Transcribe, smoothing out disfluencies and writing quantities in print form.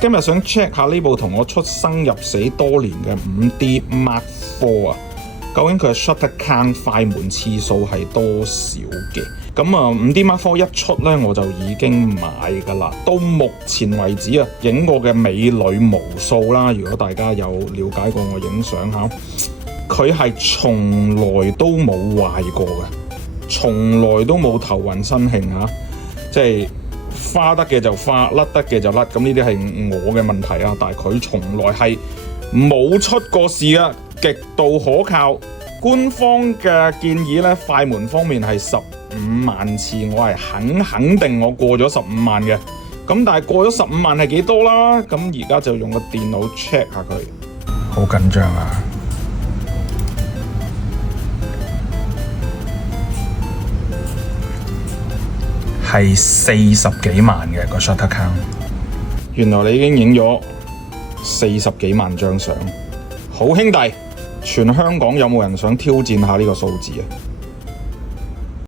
今日想 check 下呢部同我出生入死多年嘅 5D Mark IV 啊，究竟佢嘅 shutter count 快門次數係多少嘅？咁5D Mark IV 一出呢，我就已經買㗎啦。到目前為止啊，影過嘅美女無數啦。如果大家有了解過我影相嚇，佢係從來都冇壞過嘅，從來都冇頭暈身㷫嚇，即係花得嘅就花，甩得嘅就甩。咁呢啲係我嘅問題啊，但係佢從來係冇出過事啊，極度可靠。官方嘅建議呢，快門方面係15萬次，我係肯定我過咗15萬嘅。咁但係過咗15萬係幾多啦？咁而家就用個電腦 check 下佢。好緊張啊！係40幾萬嘅個 shutter count。原來你已經影咗40幾萬張相，好兄弟！全香港有冇人想挑戰下呢個數字啊？